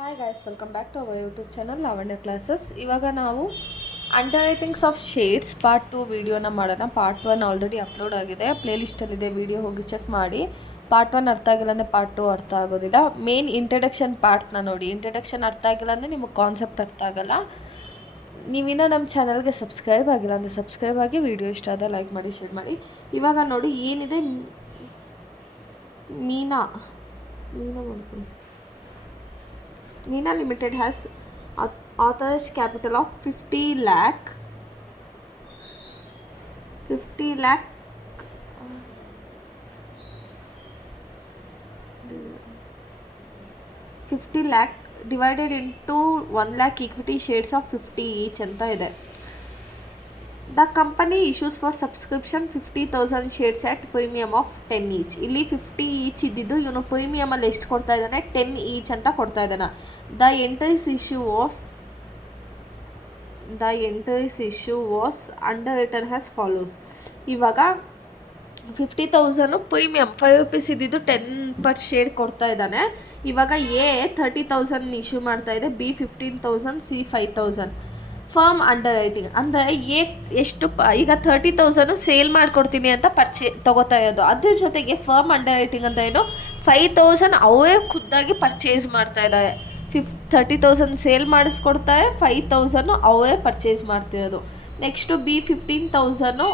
Hi guys, welcome back to our YouTube channel Lavanya classes. ಇವಾಗ ನಾವು under writings of shades part 2 ವಿಡಿಯೋನ ಮಾಡೋಣ. Part 1 already upload ಆಗಿದೆ, ಪ್ಲೇಲಿಸ್ಟಲ್ಲಿದೆ, ವಿಡಿಯೋ ಹೋಗಿ ಚೆಕ್ ಮಾಡಿ. ಪಾರ್ಟ್ 1 ಅರ್ಥ ಆಗಿಲ್ಲ ಅಂದರೆ ಪಾರ್ಟ್ 2 ಅರ್ಥ ಆಗೋದಿಲ್ಲ. ಮೇನ್ ಇಂಟ್ರಡಕ್ಷನ್ ಪಾರ್ಟ್ನ ನೋಡಿ. ಇಂಟ್ರಡಕ್ಷನ್ ಅರ್ಥ ಆಗಿಲ್ಲ ಅಂದರೆ ನಿಮಗೆ ಕಾನ್ಸೆಪ್ಟ್ ಅರ್ಥ ಆಗಲ್ಲ. ನೀವಿನ್ನೂ ನಮ್ಮ ಚಾನಲ್ಗೆ ಸಬ್ಸ್ಕ್ರೈಬ್ ಆಗಿಲ್ಲ ಅಂದರೆ ಸಬ್ಸ್ಕ್ರೈಬ್ ಆಗಿ, ವಿಡಿಯೋ ಇಷ್ಟ ಆದರೆ ಲೈಕ್ ಮಾಡಿ, ಶೇರ್ ಮಾಡಿ. ಇವಾಗ ನೋಡಿ ಏನಿದೆ, ಮೀನಾ ಮಾಡ್ಕೊಂಡು Meena Limited has author's capital of 50 lakh 50 lakh divided into 1 lakh equity shares of 50 each ಅಂತ ಇದೆ. The company issues for subscription 50,000 shares at premium of 10 each. ಇಲ್ಲಿ 50 ಈಚ್ ಇದ್ದಿದ್ದು ಇವನು ಪ್ರೀಮಿಯಮಲ್ಲಿ ಎಷ್ಟು ಕೊಡ್ತಾ ಇದ್ದಾನೆ, 10 ಈಚ್ ಅಂತ ಕೊಡ್ತಾ ಇದ್ದಾನೆ. The entire issue was underwritten as follows. ಇವಾಗ 50,000 ಪ್ರೀಮಿಯಮ್ 5 ರೂಪೀಸ್ ಇದ್ದಿದ್ದು 10 ಪರ್ ಶೇರ್ ಕೊಡ್ತಾ ಇದ್ದಾನೆ. ಇವಾಗ ಎ 30,000 ಇಶ್ಯೂ ಮಾಡ್ತಾ ಇದೆ, B 15,000, C 5,000. Firm under writing ಅಂದರೆ ಎಷ್ಟು ಈಗ 30,000 ಸೇಲ್ ಮಾಡಿಕೊಡ್ತೀನಿ ಅಂತ ತೊಗೋತಾ ಇರೋದು. ಅದ್ರ ಜೊತೆಗೆ ಫರ್ಮ್ ಅಂಡರ್ ರೈಟಿಂಗ್ ಅಂತ ಏನು, 5,000 ಅವರೇ ಖುದ್ದಾಗಿ ಪರ್ಚೇಸ್ ಮಾಡ್ತಾ ಇದ್ದಾರೆ. 30,000 ಸೇಲ್ ಮಾಡಿಸ್ಕೊಡ್ತಾರೆ, 5,000 ಅವರೇ ಪರ್ಚೇಸ್ ಮಾಡ್ತಿರೋದು. ನೆಕ್ಸ್ಟು ಬಿ 15,000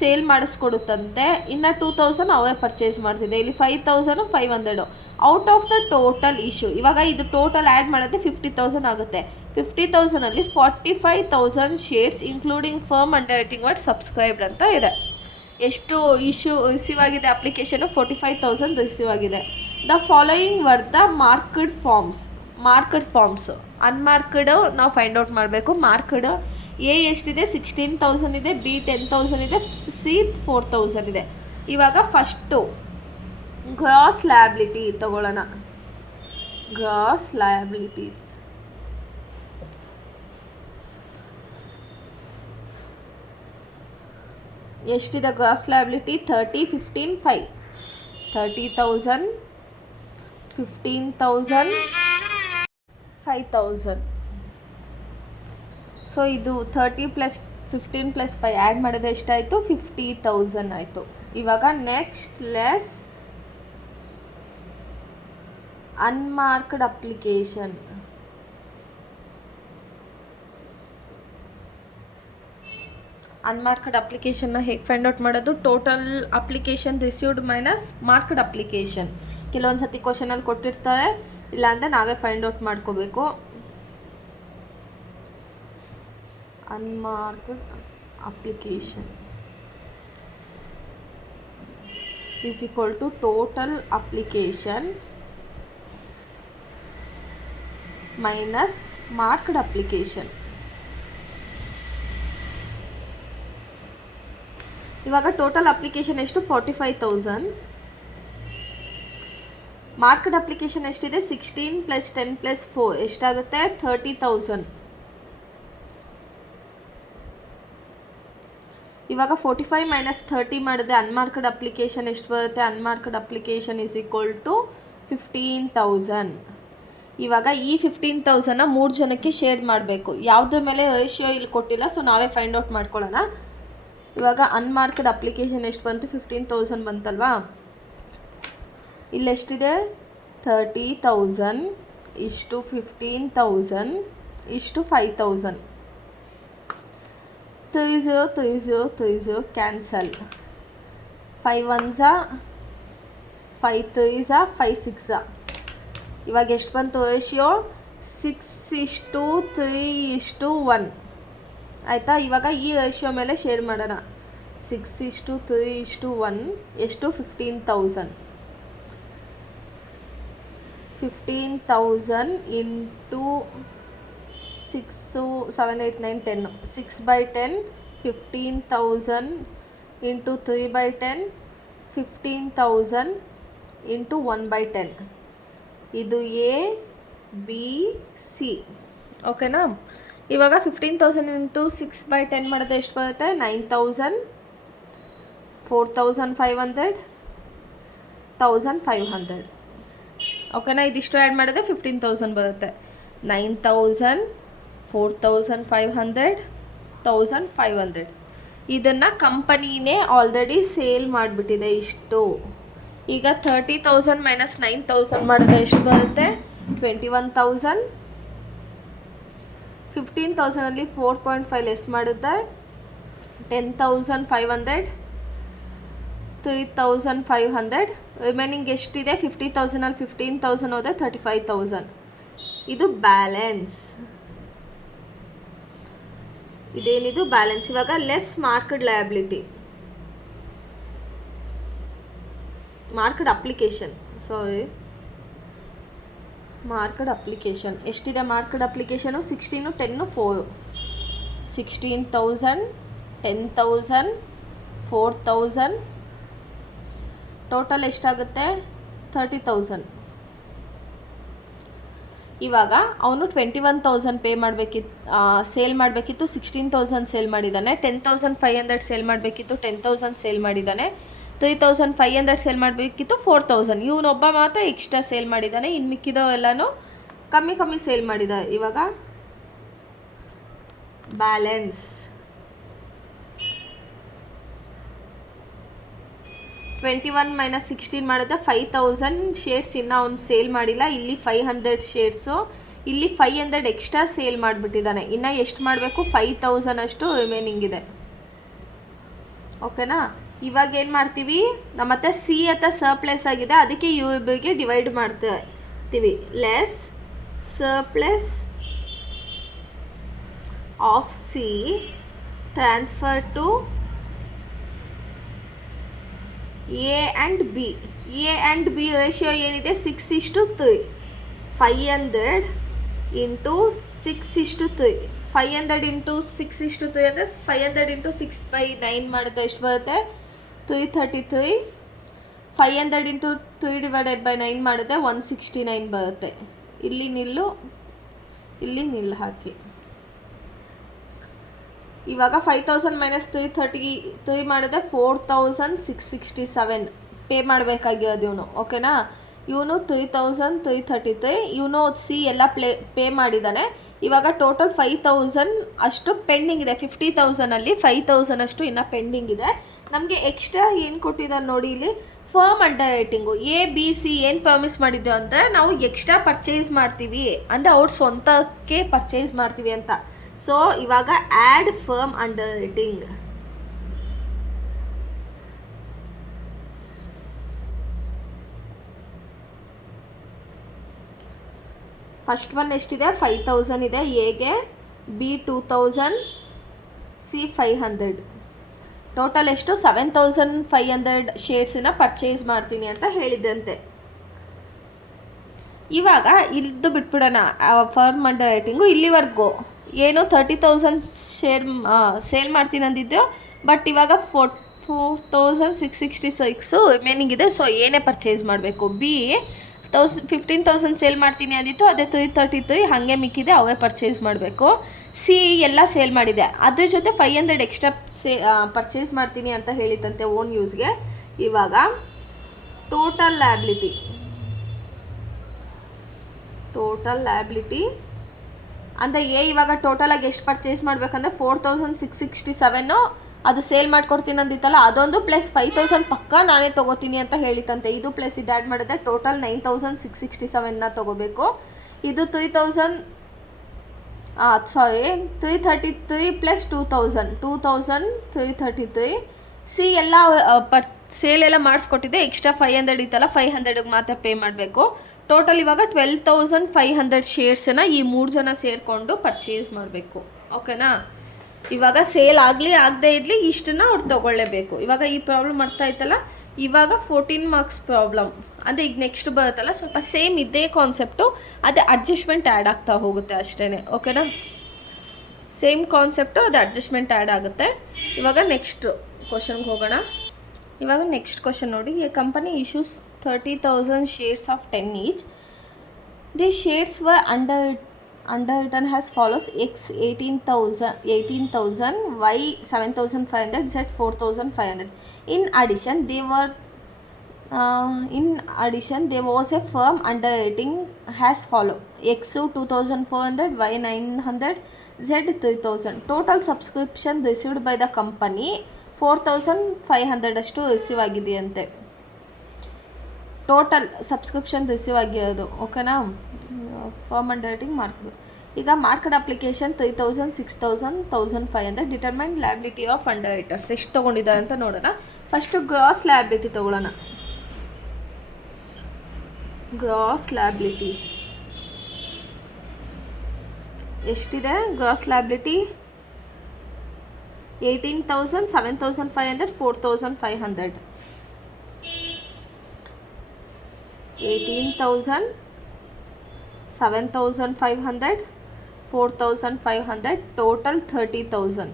ಸೇಲ್ ಮಾಡಿಸ್ಕೊಡುತ್ತಂತೆ, ಇನ್ನು 2,000 ಅವರೇ ಪರ್ಚೇಸ್ ಮಾಡ್ತಿದೆ. ಇಲ್ಲಿ 5,500 out of the total issue. ಇವಾಗ ಇದು ಟೋಟಲ್ ಆ್ಯಡ್ ಮಾಡಿದ್ರೆ 50,000 ಆಗುತ್ತೆ. 50,000ಅಲ್ಲಿ 45,000 shares including firm underwriting word subscribed ಅಂತ ಇದೆ. ಎಷ್ಟು ರಿಸೀವ್ ಆಗಿದೆ ಅಪ್ಲಿಕೇಶನು, 45,000 ರಿಸೀವ್ ಆಗಿದೆ. The following were the marked forms unmarked ನಾವು ಫೈಂಡ್ ಔಟ್ ಮಾಡಬೇಕು. ಮಾರ್ಕ್ಡ್ ಎ ಎಷ್ಟಿದೆ, 16,000 ಇದೆ, ಬಿ 10,000 ಇದೆ, ಸಿ 4,000 ಇದೆ. ಇವಾಗ ಫಸ್ಟು ಗ್ರಾಸ್ ಲಯಬಿಲಿಟಿ ತಗೊಳ್ಳೋಣ. ಗ್ರಾಸ್ ಲಯಬಿಲಿಟೀಸ್ ಎಷ್ಟಿದೆ? Gross liability 30, 15, 5. 30,000, 15,000, 5,000. ಸೊ ಇದು 30 + 15 + 5 ಆ್ಯಡ್ ಮಾಡಿದ್ರೆ ಎಷ್ಟಾಯಿತು? 50,000 ಆಯಿತು. ಇವಾಗ next less unmarked application. Unmarked ಅಪ್ಲಿಕೇಶನ್ನ ಹೇಗೆ ಫೈಂಡ್ ಔಟ್ ಮಾಡೋದು? Total application received minus marked application. ಕೆಲವೊಂದು ಸತಿ ಕ್ವಶನಲ್ಲಿ ಕೊಟ್ಟಿರ್ತಾರೆ, ಇಲ್ಲಾಂದರೆ ನಾವೇ ಫೈಂಡ್ ಔಟ್ ಮಾಡ್ಕೋಬೇಕು. Unmarked application is equal to total application minus marked application. ಇವಾಗ ಟೋಟಲ್ ಅಪ್ಲಿಕೇಶನ್ ಎಷ್ಟು? 45,000. ಮಾರ್ಕ್ಡ್ ಅಪ್ಲಿಕೇಶನ್ ಎಷ್ಟಿದೆ? 16 + 10 + 4 ಎಷ್ಟಾಗುತ್ತೆ? 30,000. ಇವಾಗ 45 - 30 ಮಾಡಿದ್ರೆ ಅನ್ಮಾರ್ಕ್ಡ್ ಅಪ್ಲಿಕೇಶನ್ ಎಷ್ಟು ಬರುತ್ತೆ? Unmarked application is equal to 15,000. ಇವಾಗ ಈ 15,000ನ 3 ಜನಕ್ಕೆ ಶೇರ್ ಮಾಡಬೇಕು. ಯಾವುದ್ರ ಮೇಲೆ ರೇಷಿಯೋ ಇಲ್ಲಿ ಕೊಟ್ಟಿಲ್ಲ, ಸೊ ನಾವೇ ಫೈಂಡ್ ಔಟ್ ಮಾಡ್ಕೊಳ್ಳೋಣ. ಇವಾಗ ಅನ್ಮಾರ್ಕ್ಡ್ ಅಪ್ಲಿಕೇಶನ್ ಎಷ್ಟು ಬಂತು? 15,000 ಬಂತಲ್ವಾ. ಇಲ್ಲೆಷ್ಟಿದೆ? 30,000 ಇಷ್ಟು 15,000 ಇಷ್ಟು 5,000. 30, 30, 30 ಕ್ಯಾನ್ಸಲ್. 5 1s 5 3s 5 6. ಇವಾಗ ಎಷ್ಟು ಬಂತು ರೇಷಿಯೋ? 6:3:1 ಆಯಿತಾ. ಇವಾಗ ಈ ರೇಷಿಯೋ ಮೇಲೆ ಶೇರ್ ಮಾಡೋಣ. 6:3:1 ಎಷ್ಟು? 15,000. 15,000 ಇಂಟು 6, 7, 8, 9, 10. 6/10. 15,000 ಇಂಟು 3/10. 15,000 ಇಂಟು 1/10. ಇದು ಎ ಬಿ ಸಿ. ಓಕೆನಾ. ಇವಾಗ 15,000 ಇಂಟು 6/10 ಮಾಡಿದ್ರೆ ಎಷ್ಟು ಬರುತ್ತೆ? 9,000, 4,500, 1,500. ಓಕೆನಾ. ಇದಿಷ್ಟು ಆ್ಯಡ್ ಮಾಡಿದ್ರೆ 15,000 ಬರುತ್ತೆ. 9,000, 4,500, 1,500. ಇದನ್ನು ಕಂಪನಿನೇ ಆಲ್ರೆಡಿ ಸೇಲ್ ಮಾಡಿಬಿಟ್ಟಿದೆ ಇಷ್ಟು. ಈಗ 30,000 ಮೈನಸ್ 9,000 ಮಾಡಿದ್ರೆ ಎಷ್ಟು ಬರುತ್ತೆ? 21,000. 15,000ಅಲ್ಲಿ 4.5 ಲೆಸ್ ಮಾಡಿದ್ರೆ 10,500, 3,500. ರಿಮೈನಿಂಗ್ ಎಷ್ಟಿದೆ? 50,000ಅಲ್ಲಿ 15,000 ಹೋದರೆ 35,000. ಇದು ಬ್ಯಾಲೆನ್ಸ್. ಇದೇನಿದು? ಬ್ಯಾಲೆನ್ಸ್. ಇವಾಗ less market liability, market application, market application ಎಷ್ಟಿದೆ? Market application 16, 10, 4. 16,000, 10,000, 4,000. ಟೋಟಲ್ ಎಷ್ಟಾಗುತ್ತೆ? 30,000. ಇವಾಗ ಅವನು 21,000 ಪೇ ಮಾಡಬೇಕಿತ್ತು, ಸೇಲ್ ಮಾಡಬೇಕಿತ್ತು. 16,000 ಸೇಲ್ ಮಾಡಿದ್ದಾನೆ. 10,500 ಸೇಲ್ ಮಾಡಬೇಕಿತ್ತು. 10,000 ಸೇಲ್ ಮಾಡಿದ್ದಾನೆ. 3,500 ಸೇಲ್ ಮಾಡಬೇಕಿತ್ತು. 4,000. ಇವನೊಬ್ಬ ಮಾತ್ರ ಎಕ್ಸ್ಟ್ರಾ ಸೇಲ್ ಮಾಡಿದ್ದಾನೆ. ಇನ್ನು ಮಿಕ್ಕಿದವೆಲ್ಲನೂ ಕಮ್ಮಿ ಸೇಲ್ ಮಾಡಿದ. ಇವಾಗ ಬ್ಯಾಲೆನ್ಸ್ 21 ಮೈನಸ್ 16 ಮಾಡಿದ್ರೆ 5,000 ಶೇರ್ಸ್ ಇನ್ನು ಅವ್ನು ಸೇಲ್ ಮಾಡಿಲ್ಲ. ಇಲ್ಲಿ 500 ಶೇರ್ಸು, ಇಲ್ಲಿ 500 ಎಕ್ಸ್ಟ್ರಾ ಸೇಲ್ ಮಾಡಿಬಿಟ್ಟಿದ್ದಾನೆ. ಇನ್ನು ಎಷ್ಟು ಮಾಡಬೇಕು? 5,000 ಅಷ್ಟು ರಿಮೈನಿಂಗ್ ಇದೆ. ಓಕೆನಾ. ಇವಾಗ ಏನು ಮಾಡ್ತೀವಿ? ನಮ್ಮ ಹತ್ರ ಸಿ ಹತ್ರ ಸರ್ಪ್ಲೆಸ್ ಆಗಿದೆ, ಅದಕ್ಕೆ ಯು ಬಿಗೆ ಡಿವೈಡ್ ಮಾಡ್ತೀವಿ. Less surplus of C transfer to A and B. A and B ratio ಏನಿದೆ? 6:3. 500 ಇಂಟು 6:3. 500 ಇಂಟು 6:3 ಅಂದರೆ 500 ಇಂಟು 6/9 ಮಾಡಿದ್ರೆ ಎಷ್ಟು ಬರುತ್ತೆ? 333. 500 ಇಂಟು 3/9 ಮಾಡಿದ್ರೆ 169 ಬರುತ್ತೆ. ಇಲ್ಲಿ ನಿಲ್ಲು, ಇಲ್ಲಿ ನಿಲ್ಲು ಹಾಕಿ. ಇವಾಗ 5,000 ಮೈನಸ್ 333 ಮಾಡಿದ್ರೆ 4,667 ಪೇ ಮಾಡಬೇಕಾಗಿರೋದು ಇವನು. ಓಕೆನಾ. ಇವನು 3,333, ಇವನು ಸಿ ಎಲ್ಲ ಪೇ ಮಾಡಿದ್ದಾನೆ. ಇವಾಗ ಟೋಟಲ್ 5,000 ಅಷ್ಟು ಪೆಂಡಿಂಗ್ ಇದೆ. 50,000ಅಲ್ಲಿ 5,000 ಅಷ್ಟು ಇನ್ನು ಪೆಂಡಿಂಗ್ ಇದೆ. ನಮಗೆ ಎಕ್ಸ್ಟ್ರಾ ಏನು ಕೊಟ್ಟಿದ್ದಾನೆ ನೋಡಿ ಇಲ್ಲಿ? Firm under writing. A B C ಏನು ಪರ್ಮಿಸ್ ಮಾಡಿದ್ದು ಅಂದರೆ ನಾವು ಎಕ್ಸ್ಟ್ರಾ ಪರ್ಚೇಸ್ ಮಾಡ್ತೀವಿ ಅಂದರೆ ಅವ್ರ ಸ್ವಂತಕ್ಕೆ ಪರ್ಚೇಸ್ ಮಾಡ್ತೀವಿ ಅಂತ. ಸೊ ಇವಾಗ add firm under writing. First one ಎಷ್ಟಿದೆ? 5,000 ಇದೆ ಎಗೆ, ಬಿ 2,000, ಸಿ 500. ಟೋಟಲ್ ಎಷ್ಟು? 7,500 ಶೇರ್ಸನ್ನ ಪರ್ಚೇಸ್ ಮಾಡ್ತೀನಿ ಅಂತ ಹೇಳಿದ್ದಂತೆ. ಇವಾಗ ಇಲ್ಲಿದ್ದು ಬಿಟ್ಬಿಡೋಣ ಫರ್ಮ್ ಅಂಡರ್ ರೈಟಿಂಗು. ಇಲ್ಲಿವರೆಗೂ ಏನು 30,000 ಸೇಲ್ ಮಾಡ್ತೀನಿ ಅಂದಿದ್ದು, ಬಟ್ ಇವಾಗ 4,666 ರಿಮೈನಿಂಗ್ ಇದೆ. ಸೊ ಏನೇ ಪರ್ಚೇಸ್ ಮಾಡಬೇಕು? ಬಿ 15,000 ಸೇಲ್ ಮಾಡ್ತೀನಿ ಅಂದಿತ್ತು, ಅದೇ 333 ಹಾಗೆ ಮಿಕ್ಕಿದೆ, ಅವೇ ಪರ್ಚೇಸ್ ಮಾಡಬೇಕು. ಸಿ ಎಲ್ಲ ಸೇಲ್ ಮಾಡಿದೆ, ಅದ್ರ ಜೊತೆ 500 ಎಕ್ಸ್ಟ್ರಾ ಪರ್ಚೇಸ್ ಮಾಡ್ತೀನಿ ಅಂತ ಹೇಳಿತ್ತಂತೆ ಓನ್ ಯೂಸ್ಗೆ. ಇವಾಗ ಟೋಟಲ್ ಲ್ಯಾಬಿಲಿಟಿ ಅಂದರೆ ಎ ಇವಾಗ ಟೋಟಲಾಗಿ ಎಷ್ಟು ಪರ್ಚೇಸ್ ಮಾಡಬೇಕಂದ್ರೆ 4,667 ಅದು ಸೇಲ್ ಮಾಡ್ಕೊಡ್ತೀನಿ ಅಂದಿತ್ತಲ್ಲ ಅದೊಂದು, ಪ್ಲಸ್ 5,000 ಪಕ್ಕ ನಾನೇ ತೊಗೋತೀನಿ ಅಂತ ಹೇಳಿತ್ತಂತೆ. ಇದು ಪ್ಲಸ್ ಇದು ಆ್ಯಡ್ ಮಾಡಿದ್ರೆ ಟೋಟಲ್ 9,667ನ ತೊಗೋಬೇಕು. ಇದು 333 ಪ್ಲಸ್ 2,333. ಸಿ ಎಲ್ಲ ಸೇಲ್ ಎಲ್ಲ ಮಾಡಿಸ್ಕೊಟ್ಟಿದ್ದೆ. ಎಕ್ಸ್ಟ್ರಾ 500 ಇತ್ತಲ್ಲ, 500ಗೆ ಮಾತ್ರ ಪೇ ಮಾಡಬೇಕು. ಟೋಟಲ್ ಇವಾಗ 12,500 ಶೇರ್ಸನ್ನು ಈ 3 ಜನ ಸೇರಿಕೊಂಡು ಪರ್ಚೇಸ್ ಮಾಡಬೇಕು. ಓಕೆನಾ. ಇವಾಗ ಸೇಲ್ ಆಗದೇ ಇರಲಿ ಇಷ್ಟನ್ನು ಅವ್ರು ತೊಗೊಳ್ಳೇಬೇಕು. ಇವಾಗ ಈ ಪ್ರಾಬ್ಲಮ್ ಅರ್ಥ ಆಯ್ತಲ್ಲ. ಇವಾಗ 14 ಮಾರ್ಕ್ಸ್ ಪ್ರಾಬ್ಲಮ್ ಅಂದರೆ ಈಗ ನೆಕ್ಸ್ಟ್ ಬರುತ್ತಲ್ಲ, ಸ್ವಲ್ಪ ಸೇಮ್ ಇದೇ ಕಾನ್ಸೆಪ್ಟು, ಅದೇ ಅಡ್ಜಸ್ಟ್ಮೆಂಟ್ ಆ್ಯಡ್ ಆಗ್ತಾ ಹೋಗುತ್ತೆ ಅಷ್ಟೇ. ಓಕೆನಾ. ಸೇಮ್ ಕಾನ್ಸೆಪ್ಟು, ಅದು ಅಡ್ಜಸ್ಟ್ಮೆಂಟ್ ಆ್ಯಡ್ ಆಗುತ್ತೆ. ಇವಾಗ ನೆಕ್ಸ್ಟ್ ಕ್ವಶನ್ಗೆ ಹೋಗೋಣ. ಇವಾಗ ನೆಕ್ಸ್ಟ್ ಕ್ವಶನ್ ನೋಡಿ. A company issues 30,000 shares of 10 each. These shares were underwritten as follows: X 18,000, Y 7,500, Z 4,500. In addition, they were In addition, there was a firm underwriting as follow: X 2400, Y 900, Z 3000. Total subscription received by the company 4500 ಅಷ್ಟು receive ಆಗಿದೆಯಂತೆ. Total subscription receive ಆಗಿರೋದು. ಓಕೆನಾ? Firm underwriting ಮಾಡ್ಕೋಬೇಕು. ಈಗ market application 3000, 6000, 1500. Determine liability of underwriters. ಎಷ್ಟು ತೊಗೊಂಡಿದ್ದಾರೆ ಅಂತ ನೋಡೋಣ. ಫಸ್ಟು ಗ್ರಾಸ್ ಲಯಬಿಲಿಟಿ ತೊಗೊಳ್ಳೋಣ. ಗ್ರಾಸ್ ಲಯಬಿಲಿಟೀಸ್ ಎಷ್ಟಿದೆ? Gross liability 18,000, 7,500, 4,500. 18,000, 7,500, 4,500, total 30,000.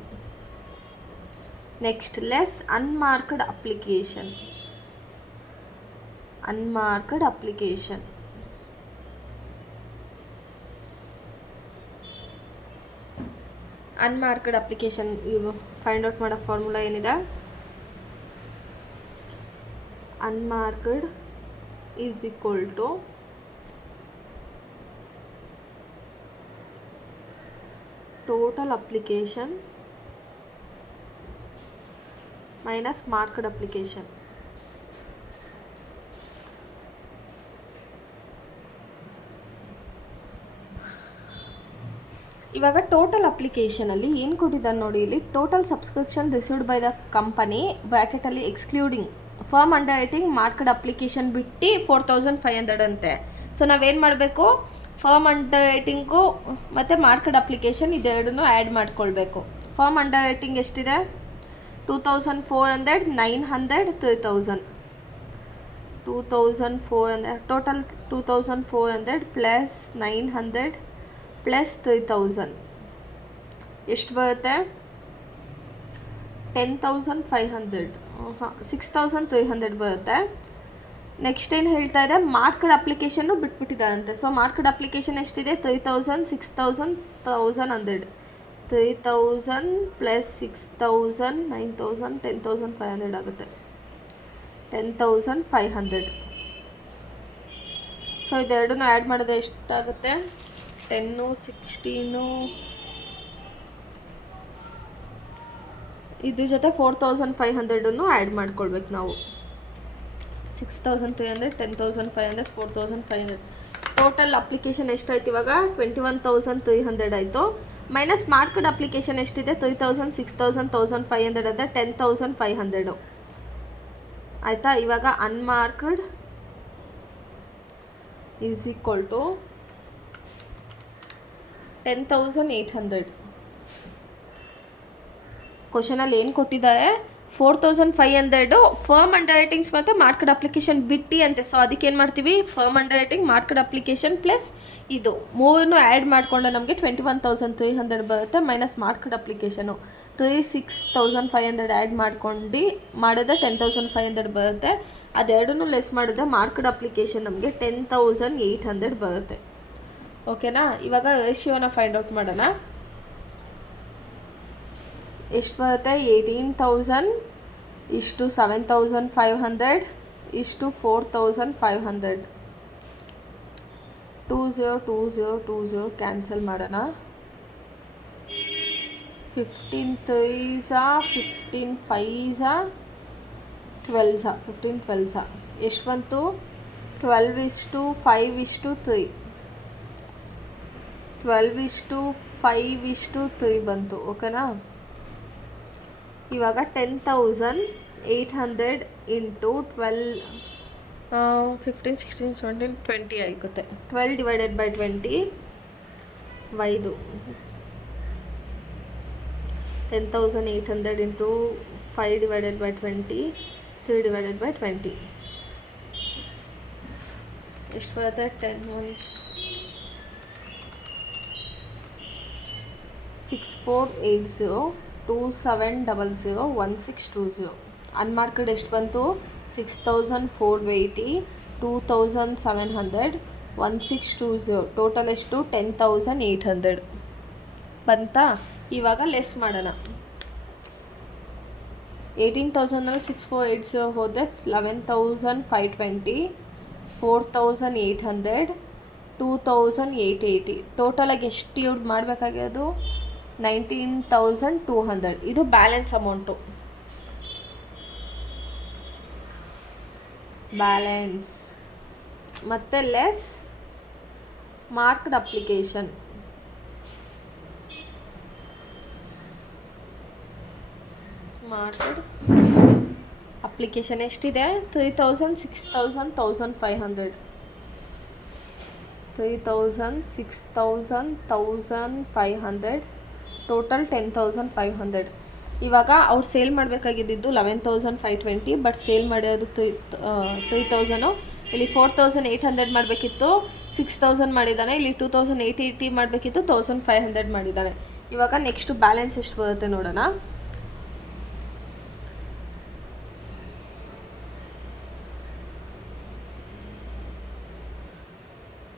Next, less unmarked application. Unmarked application. Unmarked application you find out ಮಾಡೋ ಫಾರ್ಮುಲಾ ಏನಿದೆ? Unmarked is equal to total application minus marked application. ಇವಾಗ total ಅಪ್ಲಿಕೇಶನಲ್ಲಿ ಏನು ಕೊಟ್ಟಿದ್ದಾನೆ ನೋಡಿ ಇಲ್ಲಿ. Total subscription received by the company ಬ್ರ್ಯಾಕೆಟಲ್ಲಿ excluding firm underwriting market application ಬಿಟ್ಟು 4500 ಅಂತೆ. ಸೊ ನಾವೇನು ಮಾಡಬೇಕು? ಫರ್ಮ್ ಅಂಡರ್ರೈಟಿಂಗು ಮತ್ತು ಮಾರ್ಕೆಟ್ ಅಪ್ಲಿಕೇಶನ್ ಇದೆರಡನ್ನೂ ಆ್ಯಡ್ ಮಾಡ್ಕೊಳ್ಬೇಕು. ಫರ್ಮ್ ಅಂಡರ್ರೈಟಿಂಗ್ ಎಷ್ಟಿದೆ? 2400, 900, 3000. 2400 ಟೋಟಲ್ 2400 ಪ್ಲಸ್ 900 ಪ್ಲಸ್ 3000 ಎಷ್ಟು ಬರುತ್ತೆ? 10,500. 6,300 ಬರುತ್ತೆ. ನೆಕ್ಸ್ಟ್ ಏನು ಹೇಳ್ತಾ ಇದೆ? ಮಾರ್ಕೆಡ್ ಅಪ್ಲಿಕೇಶನ್ನು ಬಿಟ್ಬಿಟ್ಟಿದ್ದಾರಂತೆ. ಸೊ ಮಾರ್ಕೆಡ್ ಅಪ್ಲಿಕೇಶನ್ ಎಷ್ಟಿದೆ? 3,000, 6,000, 1,100. 3,000 ಪ್ಲಸ್ 6,000, 9,000, 10,500 ಆಗುತ್ತೆ. 10,500. ಸೊ ಇದೆರಡನ್ನೂ ಆ್ಯಡ್ ಮಾಡಿದ್ರೆ ಎಷ್ಟಾಗುತ್ತೆ? 10, 16 ಇದ್ರ ಜೊತೆ 4,500 ಆ್ಯಡ್ ಮಾಡ್ಕೊಳ್ಬೇಕು ನಾವು. 6,300, 10,500, 4,500. ಟೋಟಲ್ ಅಪ್ಲಿಕೇಶನ್ ಎಷ್ಟಾಯ್ತು ಇವಾಗ? 21,300 ಆಯಿತು. ಮೈನಸ್ ಮಾರ್ಕೆಡ್ ಅಪ್ಲಿಕೇಶನ್ ಎಷ್ಟಿದೆ? 3,000, 6,000, 1,500 ಅಂದರೆ 10,500 ಆಯಿತಾ? ಇವಾಗ ಅನ್ಮಾರ್ಕ್ಡ್ ಈಸ್ ಈಕ್ವಲ್ ಟು 10,800. ಕ್ವಶನಲ್ಲಿ ಏನು ಕೊಟ್ಟಿದ್ದಾರೆ? 4,500 ಫರ್ಮ್ ಅಂಡರ್ರೈಟಿಂಗ್ಸ್ ಮತ್ತು ಮಾರ್ಕೆಟ್ ಅಪ್ಲಿಕೇಶನ್ ಬಿಟ್ಟು ಅಂತೆ. ಸೊ ಅದಕ್ಕೆ ಏನು ಮಾಡ್ತೀವಿ? Firm underwriting, market application plus ಇದು ಮೂರನ್ನು ಆ್ಯಡ್ ಮಾಡಿಕೊಂಡು ನಮಗೆ 21,300 ಬರುತ್ತೆ. ಮೈನಸ್ ಮಾರ್ಕೆಟ್ ಅಪ್ಲಿಕೇಶನು 6,500 ಆ್ಯಡ್ ಮಾಡ್ಕೊಂಡು ಮಾಡಿದ್ರೆ 10,500 ಬರುತ್ತೆ. ಅದೆರಡನ್ನೂ ಲೆಸ್ ಮಾಡಿದ್ರೆ ಮಾರ್ಕೆಟ್ ಅಪ್ಲಿಕೇಶನ್ ನಮಗೆ 10,800 ಬರುತ್ತೆ. ಓಕೆನಾ? ಇವಾಗ ರೇಷಿಯೋನ ಫೈಂಡ್ ಔಟ್ ಮಾಡೋಣ. ಎಷ್ಟು ಬರುತ್ತೆ? 18,000 ಇಷ್ಟು 7,500 ಇಷ್ಟು 4,500. 20 ಕ್ಯಾನ್ಸಲ್ ಮಾಡೋಣ. 15 3s 15 5s 12s 15 12s ಎಷ್ಟು ಬಂತು? 12:5:3. 12:5:3 ಬಂತು. ಓಕೆನಾ? ಇವಾಗ 10,800 ಇಂಟು 12 15 16 17 20 ಆಗುತ್ತೆ. 12 divided by 20 5. 10,800 into 5 divided by 20 3 divided by 20 ಎಷ್ಟು ಬರುತ್ತೆ? 10 1 6480 2700 1620. ಅನ್ಮಾರ್ಕೆಡ್ ಎಷ್ಟು ಬಂತು? 6,480 2,700 1620. ಟೋಟಲ್ ಎಷ್ಟು? 10,800 ಬಂತಾ? ಇವಾಗ ಲೆಸ್ ಮಾಡೋಣ. 18,000 6480 ಹೋದರೆ 11,520, 4,800, 2,880. ಟೋಟಲಾಗಿ ಎಷ್ಟು ಯೂಸ್ ಮಾಡಬೇಕಾಗಿರೋದು 19,200. ಇದು ಬ್ಯಾಲೆನ್ಸ್ ಅಮೌಂಟು. ಬ್ಯಾಲೆನ್ಸ್ ಮತ್ತು less marked application. Marked application ಎಷ್ಟಿದೆ? 3,000, 6,000, 1,500. 3,000, 6,000, 1,500, ಟೋಟಲ್ 10,500. ಇವಾಗ ಅವ್ರು ಸೇಲ್ ಮಾಡಬೇಕಾಗಿದ್ದು 11,520, ಬಟ್ ಸೇಲ್ ಮಾಡೋದು 3,000. ಇಲ್ಲಿ 4,800 ಮಾಡಬೇಕಿತ್ತು, 6,000 ಮಾಡಿದ್ದಾನೆ. ಇಲ್ಲಿ 2,880 ಮಾಡಬೇಕಿತ್ತು, 1,500 ಮಾಡಿದ್ದಾನೆ. ಇವಾಗ ನೆಕ್ಸ್ಟು ಬ್ಯಾಲೆನ್ಸ್ ಎಷ್ಟು ಬರುತ್ತೆ ನೋಡೋಣ.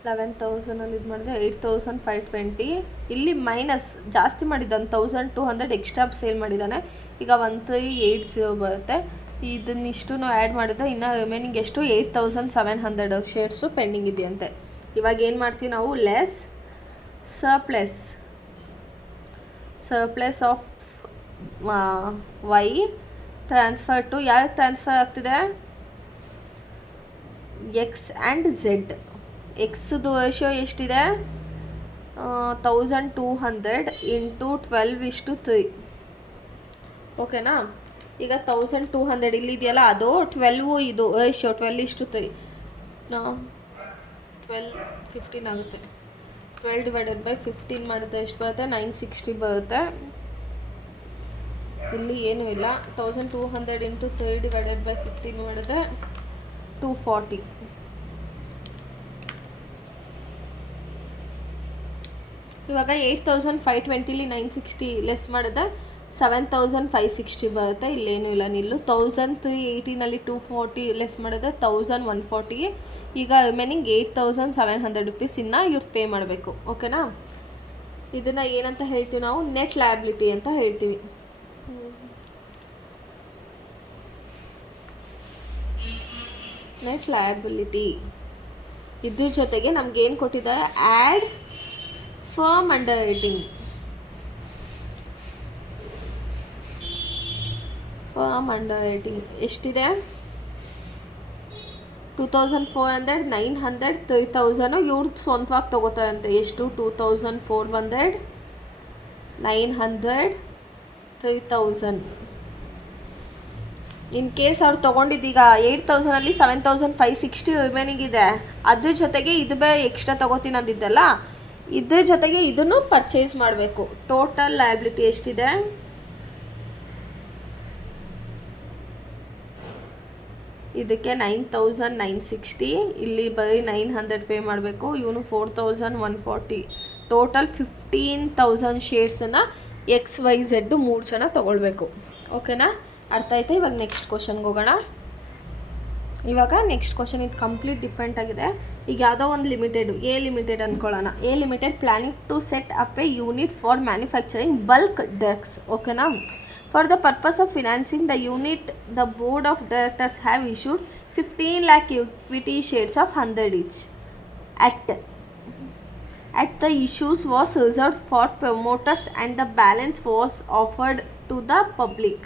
11,000 ಇದು ಮಾಡಿದ್ರೆ 8,520. ಇಲ್ಲಿ ಮೈನಸ್ ಜಾಸ್ತಿ ಮಾಡಿದ್ದಾನೆ, 1,200 ಎಕ್ಸ್ಟ್ರಾ ಸೇಲ್ ಮಾಡಿದ್ದಾನೆ. ಈಗ 1,380 ಬರುತ್ತೆ. ಇದನ್ನಿಷ್ಟು ಆ್ಯಡ್ ಮಾಡಿದ್ರೆ ಇನ್ನು ರಿಮೈನಿಂಗ್ ಎಷ್ಟು 8,700 ಶೇರ್ಸು ಪೆಂಡಿಂಗ್ ಇದೆಯಂತೆ. ಇವಾಗ ಏನು ಮಾಡ್ತೀವಿ ನಾವು? Less surplus of y transfer to ಯಾರು ಟ್ರಾನ್ಸ್ಫರ್ ಆಗ್ತಿದೆ? X and z. ಎಕ್ಸ್ದು ರೇಷಿಯೋ ಎಷ್ಟಿದೆ? 1,200 ಇಂಟು 12:3. ಓಕೆನಾ? ಈಗ 1,200 ಇಲ್ಲಿದೆಯಲ್ಲ, ಅದು 12 ಇದು ರೇಷಿಯೋ 12:3. 15 ಆಗುತ್ತೆ. 12/15 ಮಾಡಿದ್ರೆ ಎಷ್ಟು ಬರುತ್ತೆ? 960 ಬರುತ್ತೆ. ಇಲ್ಲಿ ಏನೂ ಇಲ್ಲ. 1,200 ಇಂಟು 3/15 ಮಾಡಿದ್ರೆ 240. ಇವಾಗ 8,520 960 ಲೆಸ್ ಮಾಡಿದ್ರೆ 7,560 ಬರುತ್ತೆ. ಇಲ್ಲೇನೂ ಇಲ್ಲ, ನಿಲ್ಲು. 1,380 240 ಲೆಸ್ ಮಾಡಿದ್ರೆ 1,140. ಈಗ ರಿಮೈನಿಂಗ್ 8,700 ರುಪೀಸ್ ಇನ್ನು ಇವ್ರು ಪೇ ಮಾಡಬೇಕು. ಓಕೆನಾ? ಇದನ್ನು ಏನಂತ ಹೇಳ್ತೀವಿ ನಾವು? ನೆಟ್ ಲಯಬಿಲಿಟಿ ಅಂತ ಹೇಳ್ತೀವಿ. Net liability. ಇದ್ರ ಜೊತೆಗೆ ನಮ್ಗೆ ಏನು ಕೊಟ್ಟಿದ್ದಾರೆ? Add firm under writing. Firm under writing ಎಷ್ಟಿದೆ? 2,400, 900, 3,000 ಇವ್ರದ್ದು ಸ್ವಂತವಾಗಿ ತೊಗೋತಾರಂತೆ. ಎಷ್ಟು? 2,400, 900, 3,000. ಇನ್ ಕೇಸ್ ಅವ್ರು ತೊಗೊಂಡಿದ್ದೀಗ 8,000 7,560 ರಿಮೈನಿಂಗ್ ಇದೆ. ಅದ್ರ ಜೊತೆಗೆ ಇದು ಬೇರೆ ಎಕ್ಸ್ಟ್ರಾ ತೊಗೋತೀನಿ ಅಂದಿದ್ದಲ್ಲ, ಇದ್ರ ಜೊತೆಗೆ ಇದನ್ನು ಪರ್ಚೇಸ್ ಮಾಡಬೇಕು. ಟೋಟಲ್ ಲಯಬಿಲಿಟಿ ಎಷ್ಟಿದೆ? ಇದಕ್ಕೆ 9,960. ಇಲ್ಲಿ ಬರೀ 900 ಪೇ ಮಾಡಬೇಕು. ಇವನು 4,140. ಟೋಟಲ್ 15,000 ಶೇರ್ಸನ್ನು XYZ 3 ಜನ ತೊಗೊಳ್ಬೇಕು. ಓಕೆನಾ? ಅರ್ಥ ಆಯ್ತಾ? ಇವಾಗ ನೆಕ್ಸ್ಟ್ ಕ್ವಶನ್ಗೆ ಹೋಗೋಣ. ಇವಾಗ ನೆಕ್ಸ್ಟ್ ಕ್ವಶನ್ ಇದು ಕಂಪ್ಲೀಟ್ ಡಿಫ್ರೆಂಟ್ ಆಗಿದೆ. ಈಗ ಯಾವುದೋ ಒಂದು ಲಿಮಿಟೆಡ್, ಎ ಲಿಮಿಟೆಡ್ ಅಂದ್ಕೊಳ್ಳೋಣ. A limited planning to set up a unit for manufacturing bulk drugs. ಓಕೆನಾ? For the purpose of financing the unit, the board of directors have issued 15 lakh equity shares of 100 each. At the issues was reserved for promoters and the balance was offered to the public.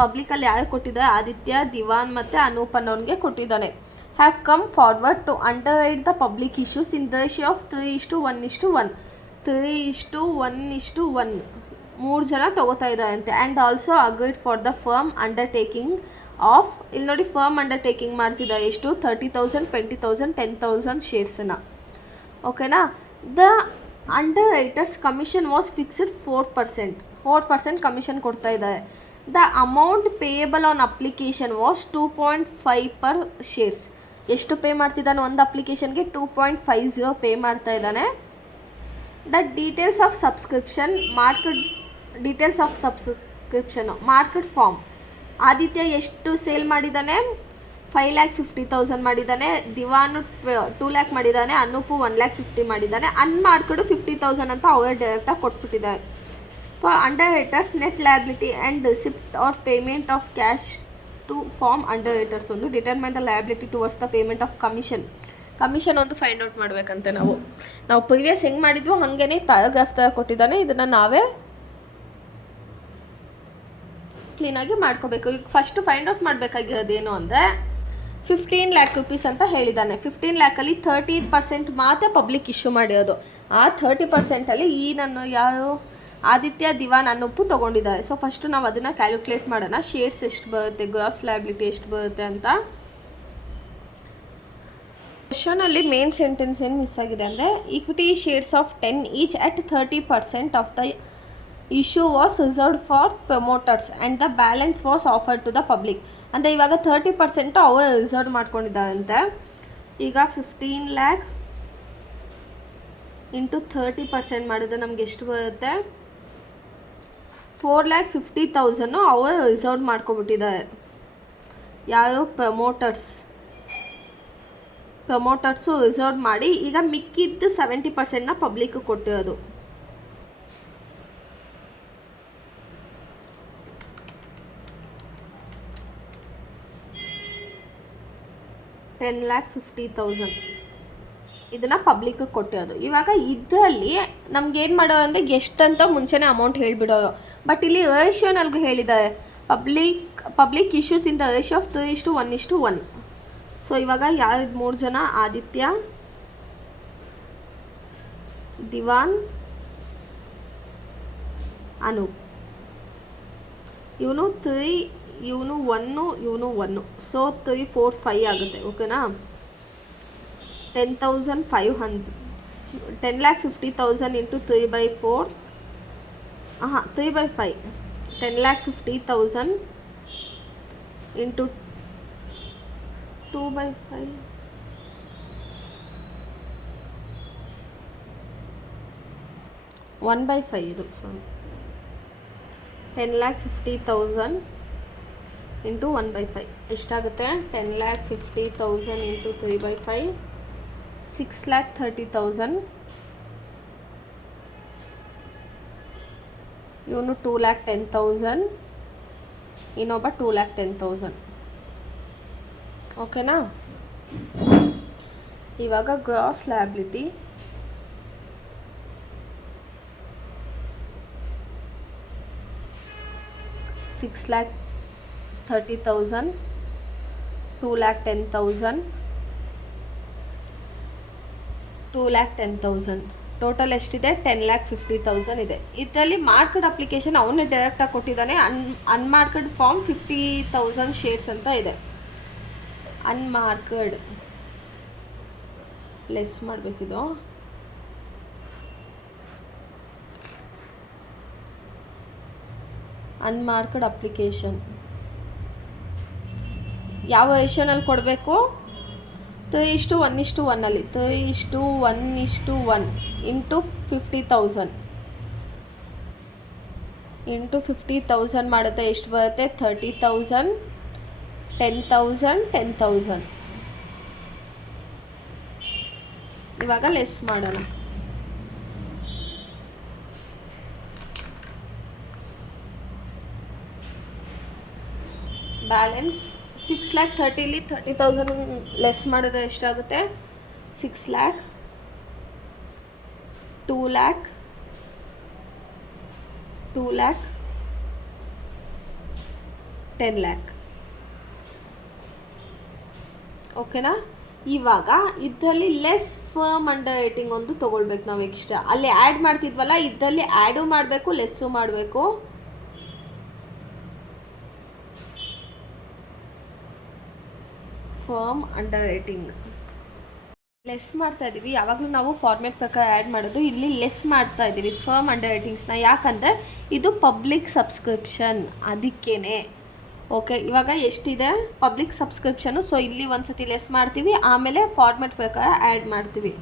ಪಬ್ಲಿಕಲ್ಲಿ ಯಾರು ಕೊಟ್ಟಿದ್ದಾರೆ? ಆದಿತ್ಯ, ದಿವಾನ್ ಮತ್ತು ಅನೂಪ್ ಅನ್ನೋನಿಗೆ ಕೊಟ್ಟಿದ್ದಾನೆ. Have come forward to underwrite the public issues in the ratio of 3:1:1. 3:1:1 3 ಜನ ತೊಗೋತಾ ಇದ್ದಾರಂತೆ. And also agreed for the firm undertaking of, ಇಲ್ಲಿ ನೋಡಿ ಫರ್ಮ್ ಅಂಡರ್ಟೇಕಿಂಗ್ ಮಾಡ್ತಿದ್ದಾರೆ. ಎಷ್ಟು? 30,000, 20,000, 10,000 ಶೇರ್ಸನ್ನು. ಓಕೆನಾ? The underwriters commission was fixed 4% commission ಕೊಡ್ತಾ ಇದ್ದಾರೆ. The amount payable on application was 2.5 per shares. ಎಷ್ಟು ಪೇ ಮಾಡ್ತಿದ್ದಾನೆ ಒಂದು ಅಪ್ಲಿಕೇಶನ್ಗೆ? 2.50 ಪೇ ಮಾಡ್ತಾ ಇದ್ದಾನೆ. The details of subscription market form. Aditya ಎಷ್ಟು ಸೇಲ್ ಮಾಡಿದ್ದಾನೆ? 5,50,000 ಮಾಡಿದ್ದಾನೆ. ದಿವಾನು 2 lakh ಮಾಡಿದ್ದಾನೆ. ಅನೂಪು 1,50,000 ಮಾಡಿದ್ದಾನೆ. ಅನ್ಮಾರ್ಕೆಡು 50,000 ಅಂತ ಅವರೇ ಡೈರೆಕ್ಟಾಗಿ ಕೊಟ್ಬಿಟ್ಟಿದ್ದಾರೆ. For underwriters net liability and receipt or payment of cash to firm underwriters ಒಂದು determine the liability towards the payment of commission ಒಂದು ಫೈಂಡ್ ಔಟ್ ಮಾಡಬೇಕಂತೆ ನಾವು ಪ್ರಿವಿಯಸ್ ಹೆಂಗೆ ಮಾಡಿದ್ವೋ ಹಾಗೇ ಪ್ಯಾರಾಗ್ರಾಫ್ ಥರ ಕೊಟ್ಟಿದ್ದಾನೆ. ಇದನ್ನು ನಾವೇ ಕ್ಲೀನಾಗಿ ಮಾಡ್ಕೋಬೇಕು. ಈಗ ಫಸ್ಟು ಫೈಂಡ್ ಔಟ್ ಮಾಡಬೇಕಾಗಿರೋದೇನು ಅಂದರೆ 15 lakh rupees ಅಂತ ಹೇಳಿದ್ದಾನೆ. 15 lakhಲ್ಲಿ 30% ಮಾತ್ರ ಪಬ್ಲಿಕ್ ಇಶ್ಯೂ ಮಾಡಿರೋದು. ಆ 30%ಅಲ್ಲಿ ಈ ನನ್ನ ಯಾರು ಆದಿತ್ಯ ದಿವಾನ್ ಅನ್ನೊಪ್ಪು ತೊಗೊಂಡಿದ್ದಾರೆ. ಸೊ ಫಸ್ಟು ನಾವು ಅದನ್ನು ಕ್ಯಾಲ್ಕುಲೇಟ್ ಮಾಡೋಣ. ಶೇರ್ಸ್ ಎಷ್ಟು ಬರುತ್ತೆ, ಗ್ರಾಸ್ ಲಯಬಿಲಿಟಿ ಎಷ್ಟು ಬರುತ್ತೆ ಅಂತ. ಕ್ವಶನಲ್ಲಿ ಮೇನ್ ಸೆಂಟೆನ್ಸ್ ಏನು ಮಿಸ್ ಆಗಿದೆ ಅಂದರೆ equity shares of 10 each at 30% of the issue was reserved for promoters and the balance was offered to the public. ಅಂದರೆ ಇವಾಗ 30% ಅವರು ರಿಸರ್ವ್ ಮಾಡ್ಕೊಂಡಿದ್ದಾರಂತೆ. ಈಗ 15 lakh ಇಂಟು 30% ಮಾಡಿದ್ರೆ ನಮ್ಗೆ ಎಷ್ಟು ಬರುತ್ತೆ? 4,50,000 ಅವರು ರಿಸರ್ವ್ ಮಾಡ್ಕೊಬಿಟ್ಟಿದ್ದಾರೆ. ಯಾರು? ಪ್ರಮೋಟರ್ಸು ರಿಸರ್ವ್ ಮಾಡಿ ಈಗ ಮಿಕ್ಕಿದ್ದು 70%ನ ಪಬ್ಲಿಕ್ ಕೊಟ್ಟಿರೋದು. $10,50,000 ಇದನ್ನು ಪಬ್ಲಿಕ್ಗೆ ಕೊಟ್ಟಿರೋದು. ಇವಾಗ ಇದರಲ್ಲಿ ನಮ್ಗೆ ಏನು ಮಾಡೋದು ಅಂದರೆ ಎಷ್ಟಂತ ಮುಂಚೆನೇ ಅಮೌಂಟ್ ಹೇಳಿಬಿಡೋದು. ಬಟ್ ಇಲ್ಲಿ ರೇಷಿಯೋ ನನಗೆ ಹೇಳಿದ್ದಾರೆ, public issues in the ratio of 3:1:1. So ಇವಾಗ ಯಾರು 3 ಜನ? ಆದಿತ್ಯ, ದಿವಾನ್, ಅನೂಪ್. ಇವನು 3, ಇವನು 1, ಇವನು 1. ಸೊ 3, 4, 5 ಆಗುತ್ತೆ. ಓಕೆನಾ? 10,500 10,50,000 ಇಂಟು 3/4 3/5 10,50,000 ಇಂಟು 2/5 1/5 ಇದು. ಸಾರಿ, 10,50,000 ಇಂಟು 1/5 ಎಷ್ಟಾಗುತ್ತೆ? 10,50,000 ಇಂಟು 3/5 6,30,000. ಇವನು 2,10,000, ಇನ್ನೊಬ್ಬ 2,10,000. ಓಕೆನಾ? ಇವಾಗ ಗ್ರಾಸ್ ಲಯಬಿಲಿಟಿ $6,30,000, 2,10,000, 2,10,000. ಟೋಟಲ್ ಎಷ್ಟಿದೆ? 10,50,000 ಇದೆ. ಇದರಲ್ಲಿ ಮಾರ್ಕ್ಡ್ ಅಪ್ಲಿಕೇಶನ್ ಅವನೇ ಡೈರೆಕ್ಟಾಗಿ ಕೊಟ್ಟಿದ್ದಾನೆ. ಅನ್ಮಾರ್ಕ್ಡ್ ಫಾರ್ಮ್ 50,000 ಶೇರ್ಸ್ ಅಂತ ಇದೆ. ಅನ್ಮಾರ್ಕ್ಡ್ ಲೆಸ್ ಮಾಡಬೇಕಿದು. ಅನ್ಮಾರ್ಕ್ಡ್ ಅಪ್ಲಿಕೇಶನ್ ಯಾವ ರೇಷನಲ್ಲಿ ಕೊಡಬೇಕು? 3:1:1 3:1:1 ಇಂಟು 50,000 ಇಂಟು 50,000 ಮಾಡುತ್ತೆ. ಎಷ್ಟು ಬರುತ್ತೆ? 30,000, 10,000, 10,000. ಇವಾಗ ಲೆಸ್ ಮಾಡೋಣ. ಬ್ಯಾಲೆನ್ಸ್ 6,30,000 30,000 ಲೆಸ್ ಮಾಡಿದ್ರೆ ಎಷ್ಟಾಗುತ್ತೆ? 6 lakh, 2 lakh, 2 lakh, 10 lakh. ಓಕೆನಾ? ಇವಾಗ ಇದರಲ್ಲಿ ಲೆಸ್ ಫರ್ಮ್ ಅಂಡರ್ ರೈಟಿಂಗ್ ಒಂದು ತೊಗೊಳ್ಬೇಕು ನಾವು ಎಕ್ಸ್ಟ್ರಾ. ಅಲ್ಲಿ ಆ್ಯಡ್ ಮಾಡ್ತಿದ್ವಲ್ಲ, ಇದರಲ್ಲಿ ಆ್ಯಡು ಮಾಡಬೇಕು, ಲೆಸ್ಸು ಮಾಡಬೇಕು. ಫರ್ಮ್ ಅಂಡರ್ ರೈಟಿಂಗ್ ಲೆಸ್ ಮಾಡ್ತಾ ಇದ್ದೀವಿ. ಯಾವಾಗಲೂ ನಾವು ಫಾರ್ಮೆಟ್ ಪ್ರಕಾರ ಆ್ಯಡ್ ಮಾಡೋದು. ಇಲ್ಲಿ ಲೆಸ್ ಮಾಡ್ತಾ ಇದ್ದೀವಿ ಫರ್ಮ್ ಅಂಡರ್ ರೈಟಿಂಗ್ಸ್ನ. ಯಾಕಂದರೆ ಇದು ಪಬ್ಲಿಕ್ ಸಬ್ಸ್ಕ್ರಿಪ್ಷನ್, ಅದಕ್ಕೇನೆ. ಓಕೆ, ಇವಾಗ ಎಷ್ಟಿದೆ ಪಬ್ಲಿಕ್ ಸಬ್ಸ್ಕ್ರಿಪ್ಷನು? ಸೊ ಇಲ್ಲಿ ಒಂದು ಸತಿ ಲೆಸ್ ಮಾಡ್ತೀವಿ, ಆಮೇಲೆ ಫಾರ್ಮೆಟ್ ಪ್ರಕಾರ ಆ್ಯಡ್ ಮಾಡ್ತೀವಿ.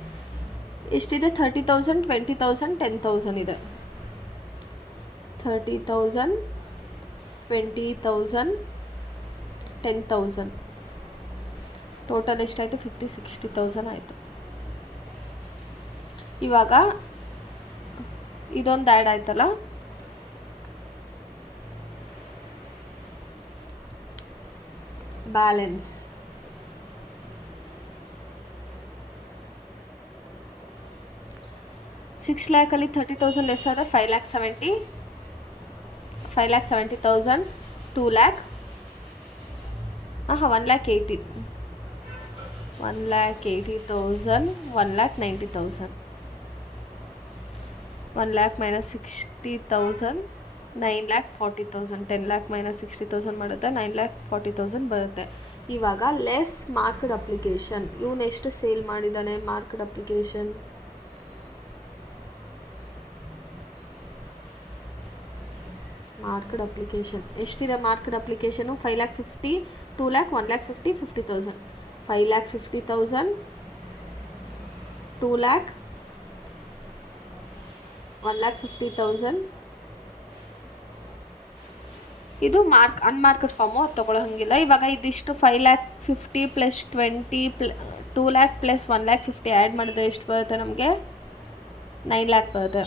ಎಷ್ಟಿದೆ? 30,000, 20,000, 10,000 ಇದೆ. 30,000, 20,000, 10,000. ಟೋಟಲ್ ಎಷ್ಟಾಯಿತು? 50,000-60,000 ಆಯಿತು. ಇವಾಗ ಇದೊಂದು ಆ್ಯಡ್ ಆಯ್ತಲ್ಲ, ಬ್ಯಾಲೆನ್ಸ್ 6 ಲ್ಯಾಕಲ್ಲಿ 30,000 ಲೆಸ್ ಆದರೆ 5,70,000, 2 lac 1,80,000, 1,80,000, 1,90,000, 1 lakh minus 60,000, 9,40,000, 10 lakh minus 60,000 ಮಾಡುತ್ತೆ 9,40,000 ಬರುತ್ತೆ. ಇವಾಗ ಲೆಸ್ ಮಾರ್ಕ್ಡ್ ಅಪ್ಲಿಕೇಶನ್, ಇವನು ಎಷ್ಟು ಸೇಲ್ ಮಾಡಿದ್ದಾನೆ ಮಾರ್ಕ್ಡ್ ಅಪ್ಲಿಕೇಶನ್, ಮಾರ್ಕ್ಡ್ ಅಪ್ಲಿಕೇಶನ್ ಎಷ್ಟಿದೆ ಮಾರ್ಕ್ಡ್ ಅಪ್ಲಿಕೇಶನು 5,50,000, 2 lakh, 1,50,000, 50,000, 5,50,000, 2 lakh, 1,50,000. ಇದು ಅನ್ಮಾರ್ಕ್ಡ್ ಫಾರ್ಮು, ಅದು ತೊಗೊಳ್ಳೋ ಹಂಗಿಲ್ಲ. ಇವಾಗ ಇದಿಷ್ಟು 5,50,000 ಪ್ಲಸ್ 20 2 lakh ಪ್ಲಸ್ 1,50,000 ಆ್ಯಡ್ ಮಾಡಿದ್ರೆ ಎಷ್ಟು ಬರುತ್ತೆ ನಮಗೆ 9 lakh ಬರುತ್ತೆ.